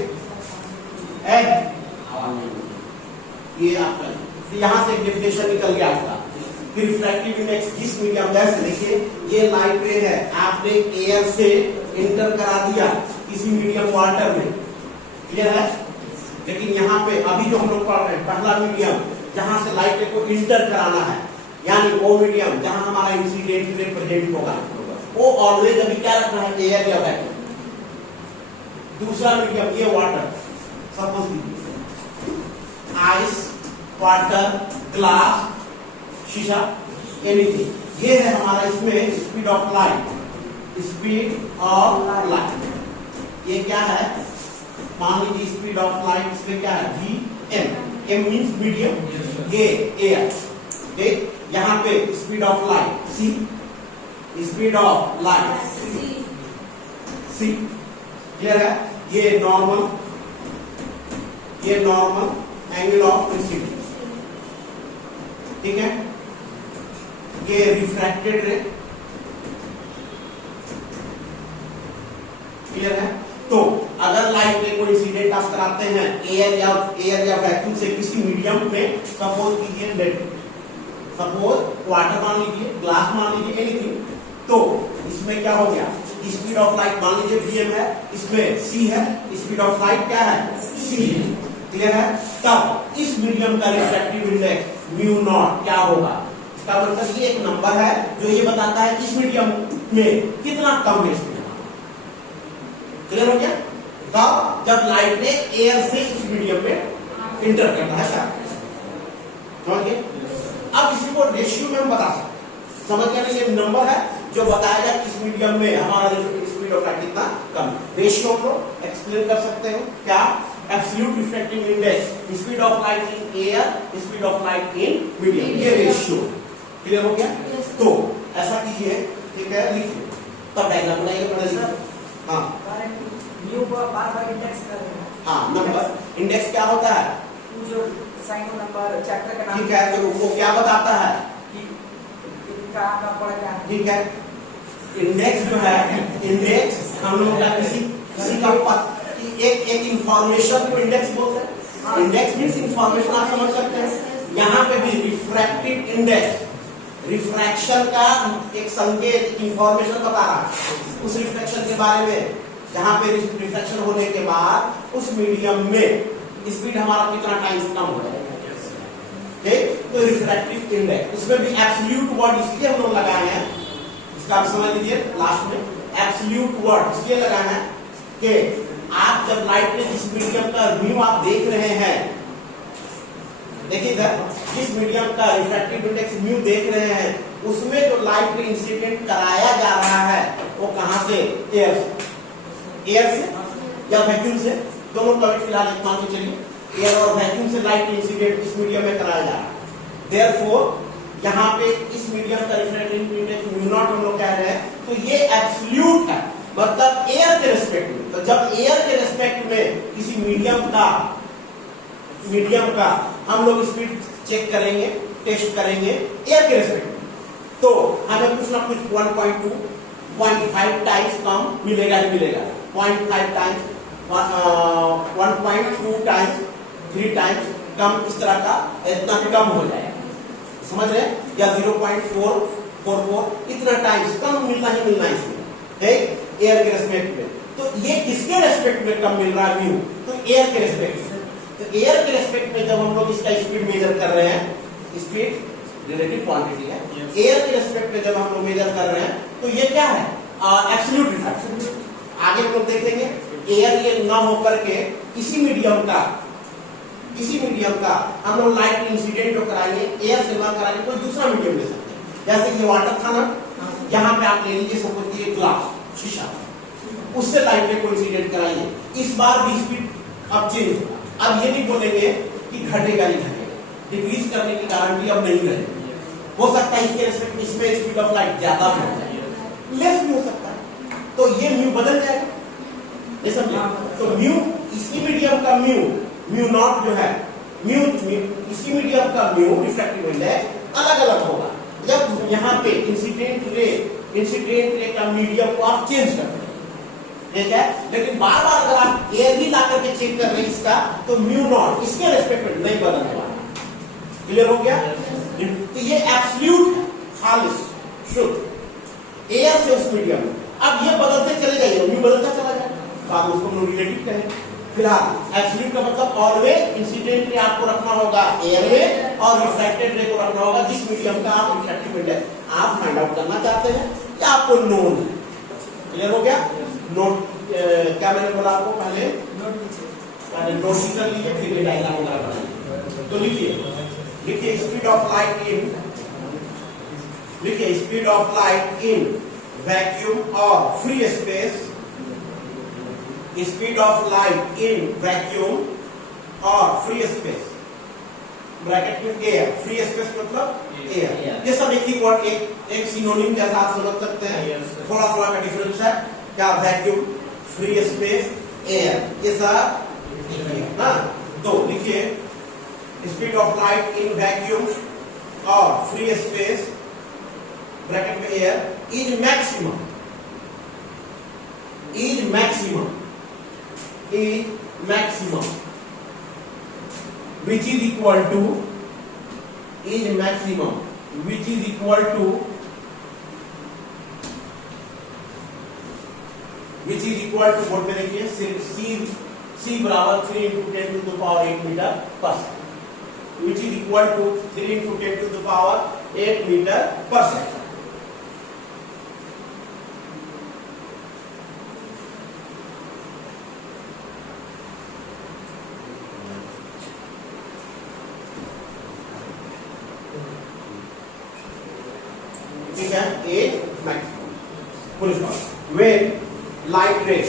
एड, ये आपका, यहां से डेफिनेशन निकल गया आपका। रिफ्रैक्टिव इंडेक्स जिस मीडियम, जैसे देखिए ये लाइट रे है, आपने एयर से इंटर करा दिया किसी मीडियम वाटर में, क्लियर है। लेकिन यहाँ पे अभी जो हम लोग पढ़ रहे हैं, पहला मीडियम जहां से लाइट रे को इंटर कराना है, यानी वो मीडियम जहां हमारा इंसिडेंट रे प्रेजेंट होगा, वो ऑलवेज अभी क्या रखना है, एयर या वैक्यूम। दूसरा मीडियम ये water, suppose ice, water, glass, शीशा, एनीथिंग, ये है हमारा इसमें speed of light, speed of light. ये क्या है, मान लीजिए स्पीड ऑफ लाइट इसमें क्या है, Vm, M मींस मीडियम, ये एयर, ठीक। यहाँ पे speed of light C, speed of light C, clear है। ये नॉर्मल एंगल ऑफ इंसिडेंस, ठीक है। ये रिफ्रैक्टेड रे, क्लियर है। तो अगर लाइट रे को इंसिडेंट आप कराते हैं एयर या वैक्यूम से किसी मीडियम में, सपोज कीजिए सपोज वाटर मान लीजिए, ग्लास मान लीजिए, एनीथिंग, तो इसमें क्या हो गया, स्पीड ऑफ लाइट मान लीजिए Vm है, इसमें C है, स्पीड ऑफ लाइट क्या है, C है, क्लियर है। तब इस मीडियम का रिफ्रैक्टिव इंडेक्स म्यू नॉट क्या होगा, इसका मतलब ये एक नंबर है जो ये बताता है इस मीडियम में कितना कम है स्पीड, क्लियर हो गया? तब जब लाइट ने एयर से इस मीडियम में इंटर करना है, समझ गए? अब इसी को रेशियो में हम बता सकते हैं, समझ गए? ये नंबर है जो बताएगा कि इस मीडियम में हमारा स्पीड ऑफ लाइट कितना कम। रेशियो को एक्सप्लेन कर सकते हो क्या? Absolute refractive index, speed of light in air, speed of light in medium, ये रेशियो। क्लियर हो गया? तो ऐसा कीजिए, ठीक है, लिखिए, तब डायग्राम बनाइए पहले। हाँ न्यू को बार-बार इंडेक्स कर रहे हैं। हाँ, नंबर इंडेक्स क्या होता है? जो साइन नंबर चैप्टर का नाम, ठीक है, तो वो क्या बताता है कि इनका नंबर क्या है? ठीक है, इंडेक्स जो है, इंडेक्स हम लोग का किसी का एक इंफॉर्मेशन को इंडेक्स बोलते हैं। इंडेक्स मींस इंफॉर्मेशन, आप समझ सकते हैं। यहाँ पे भी रिफ्रैक्टिव इंडेक्स रिफ्रैक्शन का एक संकेत, इंफॉर्मेशन बता रहा है उस रिफ्रैक्शन के बारे में, जहां पे रिफ्रैक्शन होने के बाद उस मीडियम में स्पीड हमारा कितना टाइम कम हो जाएगा। ठीक, तो रिफ्रैक्टिव इंडेक्स, उसमें भी एब्सोल्यूट वर्ड इसलिए हम लोग लगाए हैं, इसका आप समझ लीजिए लास्ट में, एब्सोल्यूट वर्ड इसलिए लगाए हैं कि आप जब लाइट में जिस मीडियम का व्यू आप देख रहे हैं, देखिए इधर जिस मीडियम का रिफ्रैक्टिव इंडेक्स म्यू देख रहे हैं, उसमें जो लाइट में इंसिडेंट कराया जा रहा है वो कहां से? एयर से। एयर से या वैक्यूम से, दोनों का फिलहाल एक मान के चलिए, एयर और वैक्यूम से लाइट इंसिडेंट इस मीडियम में कराया जा रहा है। देयरफॉर यहाँ पे इस मीडियम का रिफ्रैक्टिव इंडेक्स म्यू नॉट हम लोग कह रहे हैं, तो ये एब्सोल्यूट है, मतलब एयर के रिस्पेक्ट में। तो जब एयर के रिस्पेक्ट में किसी मीडियम का हम लोग स्पीड चेक करेंगे, टेस्ट करेंगे एयर के रिस्पेक्ट में, तो हमें कुछ ना कुछ 1.2, 0.5 टाइम्स कम मिलेगा ही मिलेगा। 0.5 टाइम्स, 1.2 टाइम्स, 3 टाइम्स कम, इस तरह का इतना कम हो जाएगा, समझ रहे हैं? या 0.444 इतना टाइम्स कम मिलना ही मिलना इसमें, ठीक, एयर के रिस्पेक्ट में। तो ये किसके रिस्पेक्ट में कम मिल रहा है म्यू? तो एयर के रिस्पेक्ट में। तो एयर के रिस्पेक्ट में जब हम लोग इसका स्पीड मेजर कर रहे हैं, स्पीड रिलेटिव क्वांटिटी है, एयर के रिस्पेक्ट में जब हम लोग मेजर कर रहे हैं, तो ये क्या है? Absolute refraction. आगे हम लोग देखेंगे एयर ये ना होकर के किसी मीडियम का हम लोग लाइट इंसिडेंट जो कराएंगे एयर से ना कराएंगे, कोई दूसरा मीडियम ले सकते हैं। जैसे ये वाटर था ना, यहाँ पे आप ले लीजिए सपोज ये ग्लास, शीशा, उससे लाइट में कोई इंसिडेंट कराइए, इस बार भी स्पीड अब चेंज होगा। अब ये नहीं बोलेंगे कि घटेगा ही घटेगा, डिक्रीज करने की गारंटी अब नहीं रहेगी। हो सकता है इसके रिस्पेक्ट इसमें स्पीड ऑफ लाइट ज्यादा हो जाए, लेस भी हो सकता है, तो ये म्यू बदल जाएगा, ये समझे? तो म्यू, इसी मीडियम का म्यू नॉट जो है, इसी मीडियम का म्यू रिफ्रैक्टिव इंडेक्स अलग अलग होगा जब यहाँ पे इंसिडेंट रे का मीडियम को आप चेंज करते हैं, ठीक है? लेकिन बार बार अगर आप एयर भी ला करके चेक कर रहे हैं इसका, तो म्यू नॉट इसके रेस्पेक्ट में नहीं बदलने वाला। क्लियर हो गया? तो ये एब्सोल्यूट है, खालिस शुद्ध एयर से उस मीडियम में। अब ये बदलते चले जाइए, म्यू बदलता चला जाएगा, तो आप उसको हम रिलेटिव कहें। फिलहाल एब्सोल्यूट का मतलब ऑलवेज इंसिडेंट रे आपको रखना होगा एयर में, और रिफ्रैक्टेड रे को रखना होगा जिस मीडियम का आप रिफ्रैक्टिव इंडेक्स आप फाइंड आउट करना चाहते हैं या आपको नोन है। क्लियर हो गया? नोट क्या मैंने बोला आपको पहले नोट कर लीजिए, फिर डायग्राम वगैरह बनाइए। तो लिखिए स्पीड ऑफ लाइट इन, लिखिए speed of light in vacuum और free space, speed of light in vacuum और फ्री स्पेस, ब्रैकेट में एयर, फ्री स्पेस मतलब एयर। ये सब एक ही वर्ड, एक सिनोनिम जैसा आप समझ सकते हैं, थोड़ा थोड़ा का डिफरेंस है। क्या? वैक्यूम, फ्री स्पेस, एयर, ये सब ना। तो लिखिए speed of light in vacuum और फ्री स्पेस ब्रैकेट में air is maximum, which is equal to board पे देखिए C बराबर 3 into 10 to the power 8 metre पर second, which is equal to 3 into 10 to the power 8 metre पर second. full stop. When light ray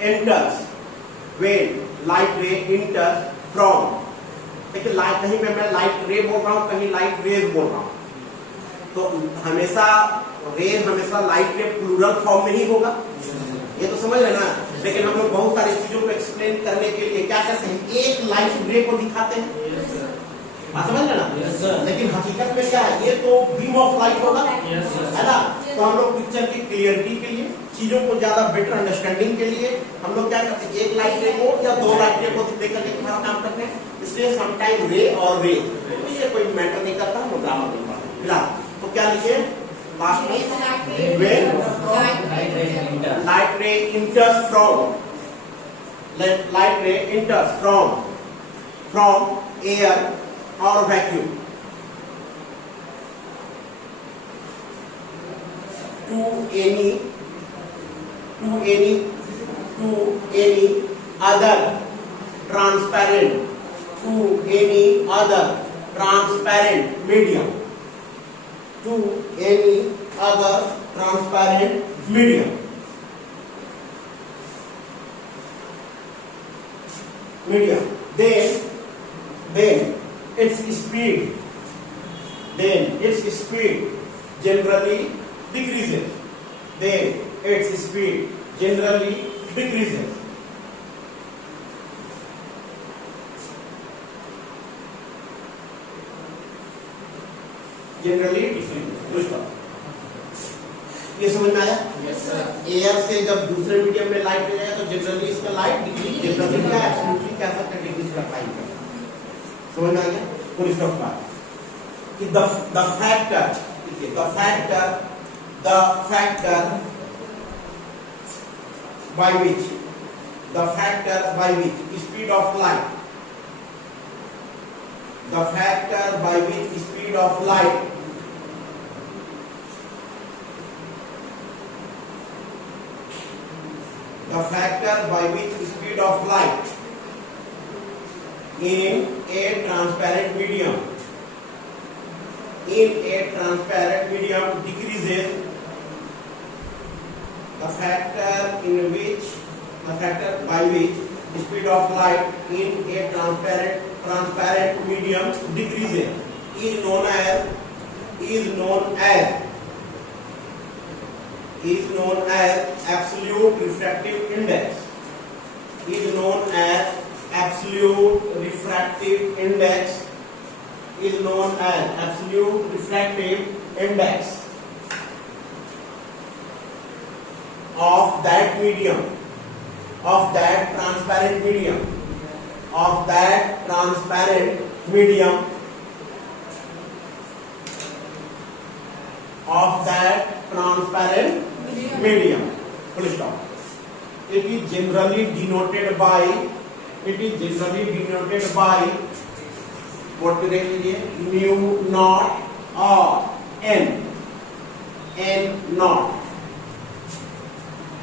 enters, when light ray enters from, देखिए light, कहीं पे मैं light रे बोल रहा हूँ, कहीं लाइट रेज बोल रहा हूँ, तो हमेशा रेज हमेशा लाइट रे प्लूरल फॉर्म में ही होगा, ये तो समझ रहे ना। लेकिन हम लोग बहुत सारी चीजों को एक्सप्लेन करने के लिए क्या करते हैं, एक लाइट रे को दिखाते हैं, समझ रहे ना। लेकिन हकीकत में क्या है, ये तो बीम ऑफ लाइट होगा, है ना। तो हम लोग पिक्चर की क्लियरिटी के लिए, चीजों को ज्यादा बेटर अंडरस्टैंडिंग के लिए हम लोग क्या करते हैं, एक लाइट रे को या दो लाइट रे को देख करके थोड़ा काम करते हैं। इसलिए समटाइम रे और रे, तो ये कोई मैटर नहीं करता, हम ग्रामर नहीं पढ़ते फिलहाल। तो क्या लिखे लास्ट में, लाइट रे इंटर्स फ्रॉम, लाइट रे इंटर्स फ्रॉम एयर और vacuum to any other transparent medium, to any other transparent medium, then its speed generally decreases. Then its speed generally decreases. Generally decreases. ये समझ में आया? Yes, sir. एयर से जब दूसरे मीडियम में लाइट ले जाए तो जनरली इसका लाइट डिक्रीज, जनरली क्या एब्सोल्युटली क्या सकते हैं, डिक्रीज करता ही है। समझ में आ गया? फुल स्टॉप का कि the factor by which speed of light, the factor by which speed of light in a transparent medium decreases, the factor by which speed of light in a transparent medium decreases is known as absolute refractive index. Of that medium, of that transparent medium, full stop. It is generally denoted by what देख लीजिए, mu naught or n naught,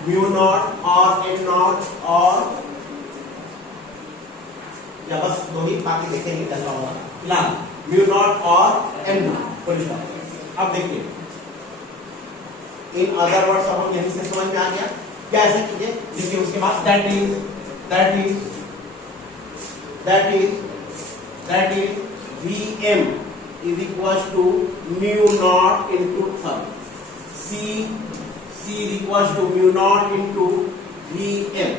mu naught और n naught, और या बस दो ही, बाकी देखेंगे कैसा होगा। फिलहाल mu naught और n naught, फुल स्टॉप। अब देखिए, इन अदर वर्ड्स हम यहीं से समझ में आ गया। क्या ऐसे कीजिए, देखिए उसके बाद that is Vm is equals to mu naught into C is equals to mu naught into Vm.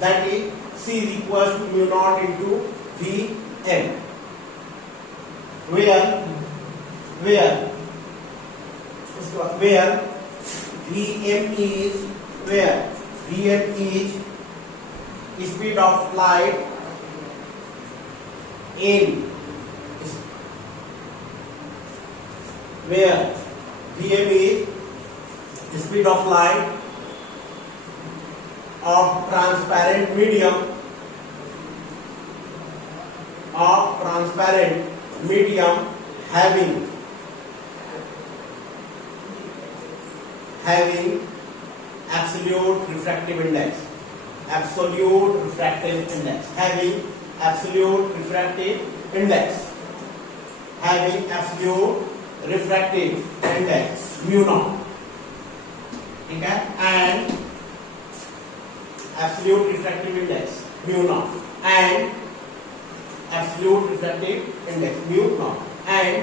That is C is equals to mu naught into Vm. Where Vm is speed of light in, where Vm is speed of light of transparent medium having absolute refractive index, having absolute refractive index mu naught, ठीक है, and absolute refractive index mu naught and absolute refractive index mu naught and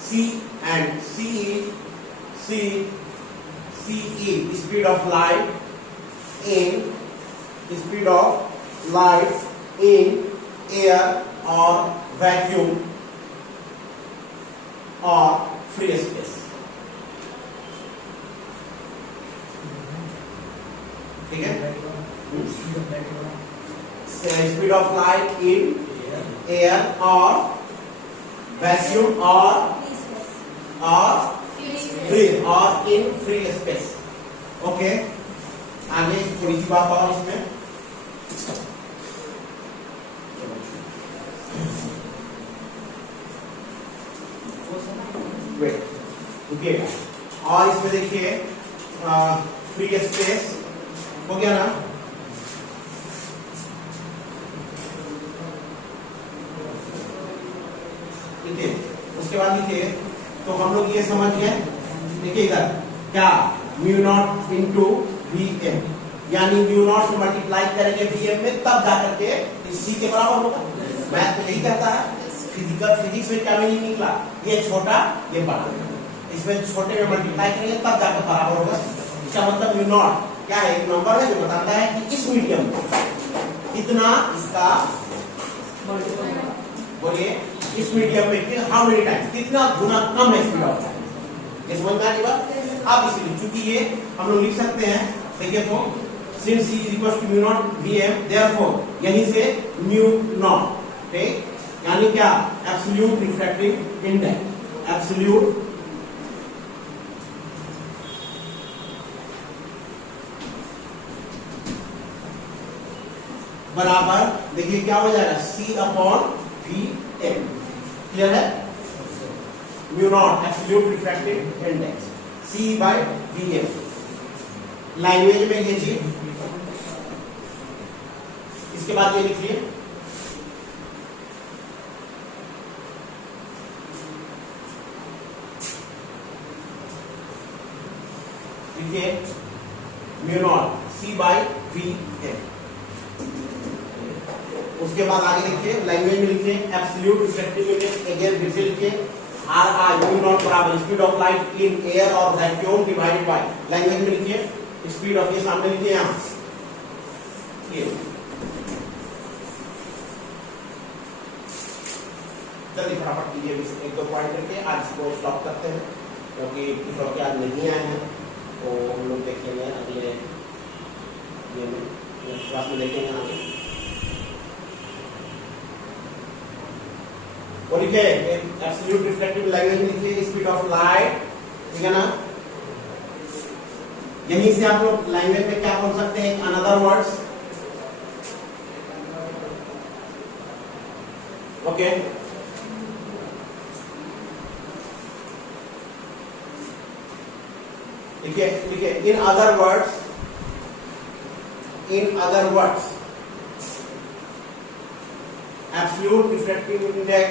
c is speed of light in air or vacuum or free space, ठीक है, speed of light in air or vacuum or free or in free space. Okay, आगे थोड़ी सी बात और इसमें रुकिएगा, और इसमें देखिए फ्री स्पेस हो गया ना, देखिए उसके बाद लिखिए, तो हम लोग ये समझ गए, देखिए इधर क्या mu not into V M, यानी म्यू नॉट से मल्टीप्लाई करेंगे वी एम में, तब जाकर के सी के बराबर होगा। मैथ तो यही कहता है, फिजिक्स में क्या नहीं निकला, ये छोटा ये बड़ा, इसमें छोटे में मल्टीप्लाई करेंगे तब जाकर बराबर होगा। इसका मतलब म्यू नॉट क्या है, एक नंबर है जो बताता है कि इस मीडियम में कितना इसका, बोलिए इस मीडियम में हाउ मेनी टाइम्स, कितना गुना कम है स्पीड ऑफ लाइट। ये समझ में आ रही बात। अब इसलिए चूंकि ये हम लोग लिख सकते हैं, देखिए तो since C equals to mu not Vm, therefore यहीं से म्यू नॉट, ठीक, यानी क्या एब्सोल्यूट रिफ्रैक्टिव इंडेक्स, एब्सोल्यूट बराबर, देखिए क्या हो जाएगा C अपॉन Vm, क्लियर है, mu not absolute refractive index C by Vm। Language में ये चीज, इसके बाद ये लिखिए mu not C by Vm। उसके बाद आगे लिखिए, लैंग्वेज में लिखिए एब्सोल्यूट रिफ्रैक्टिव इंडेक्स, अगेन फिर से लिखिए RR म्यू नॉट बराबर speed of light in air और वैक्यूम डिवाइडेड बाय, लैंग्वेज में लिखिए स्पीड ऑफ, ये सामने लिखिए यहां, ये जल्दी फटाफट कीजिए, एक दो पॉइंट करके आज इसको स्टॉप करते हैं, क्योंकि कुछ के आज नहीं आए हैं, तो हम लोग देखेंगे अगले ये क्लास में देखेंगे आगे। और लिखिए एब्सोल्यूट रिफ्रैक्टिव, लैंग्वेज में लिखिए स्पीड ऑफ लाइट, ठीक है ना। यहीं से आप लोग लैंग्वेज में क्या बोल सकते हैं, अनदर वर्ड्स, ओके, लिखिए in other words, absolute refractive index,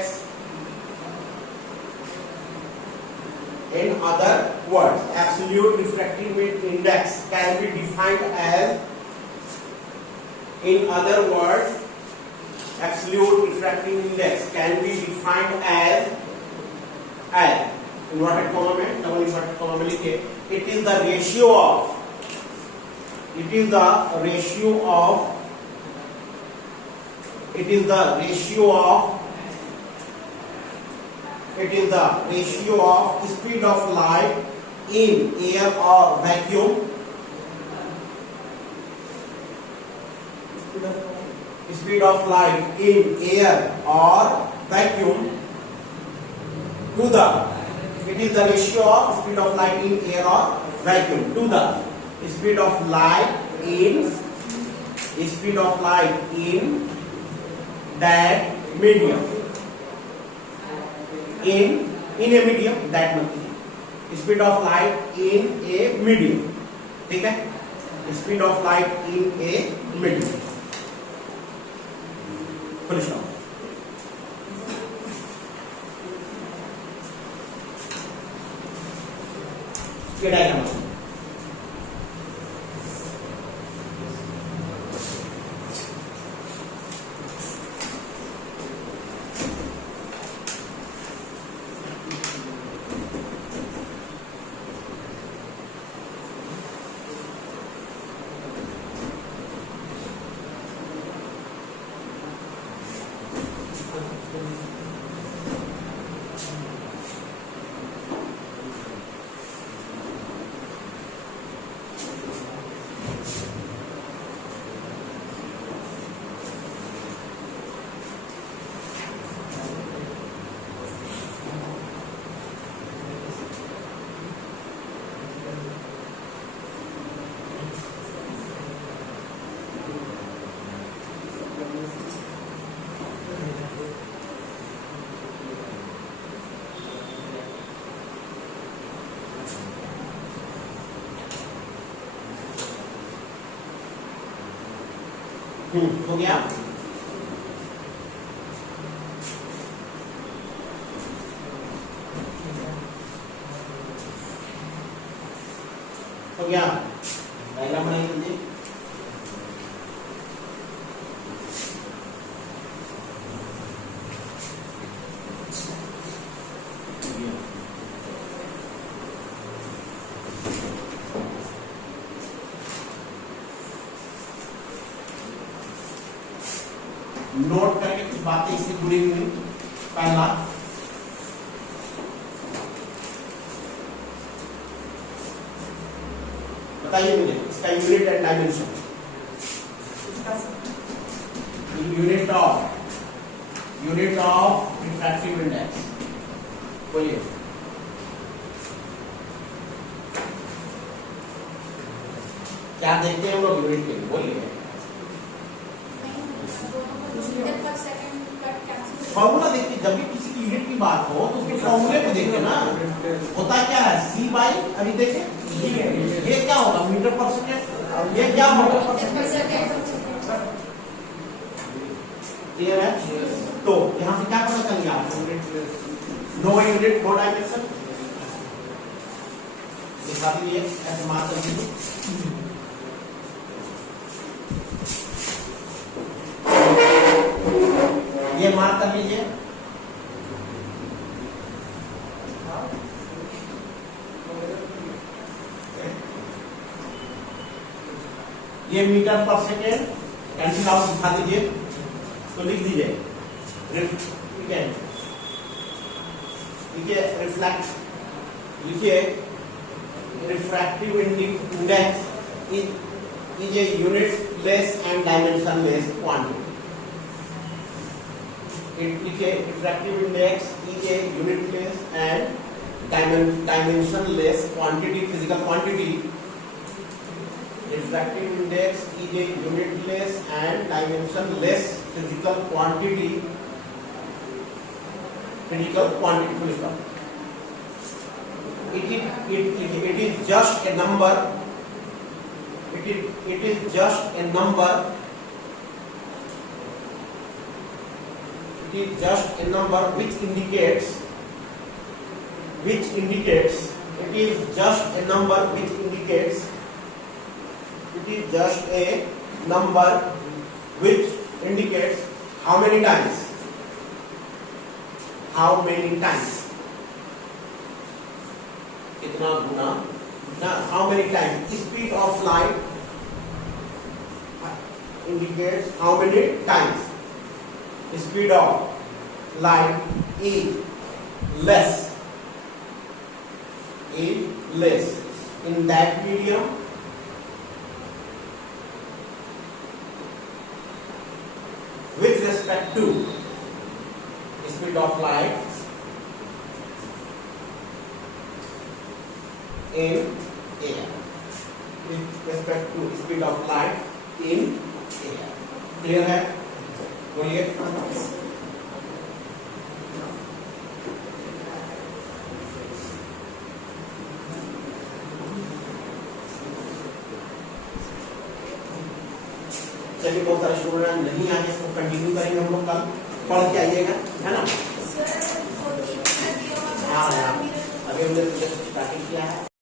in other words, absolute refractive index can be defined as, in other words, absolute refractive index can be defined as inverted comma में, double inverted comma में लिखिए, it is the ratio of speed of light in air or vacuum, speed of light in air or vacuum to the, it is the ratio of speed of light in air or vacuum to the speed of light in that medium, in a medium, that medium, speed of light in a medium, ठीक है, speed of light in a medium, full stop। ये diagram है। हो गया। हो गया, diagram बनाइए दीजिए। नोट करके कुछ बातें इससे जुड़ी हुई। पहला, बताइए मुझे इसका unit and dimension. Unit of refractive index बोलिए। क्या देखते हैं हम लोग यूनिट के, बोलिए। फॉर्मूला देखिए, जब भी किसी की यूनिट की बात हो तो उसके फॉर्मूले को देखिए ना। होता क्या है, C बाई, अभी देखिए ये क्या होगा, मीटर पर सेकेंड। ये क्या होगा, क्लियर है? तो यहाँ से क्या पता चल गया आपको, नो यूनिट नो डायमेंशन। दिखा दीजिए, ऐसे मार्क कर दीजिए। ये मार्क कर लीजिए। ये मीटर पर सेकेंड कैंसिल आउट दिखा दीजिए, तो लिख दीजिए लिखिए रिफ्लेक्ट, लिखिए refractive index is a unitless and dimensionless quantity. लिखिए refractive index is a unitless and dimensionless quantity, physical quantity. Refractive index is a unitless and dimensionless physical quantity. Physical quantity. Full stop. It is just a number. It is just a number. It is just a number which indicates. It is just a number which indicates. It is just a number which indicates how many times. How many times? कितना गुना? How many times? Speed of light indicates how many times. Speed of light is less. In that medium. With respect to speed of light in air. With respect to speed of light in air. Clear है? बोलिए। चलिए, बहुत सारे student नहीं आए, इसको continue करेंगे हम लोग कल। पढ़ के आइएगा, है ना? हाँ, अभी हमने स्टार्टिंग किया है।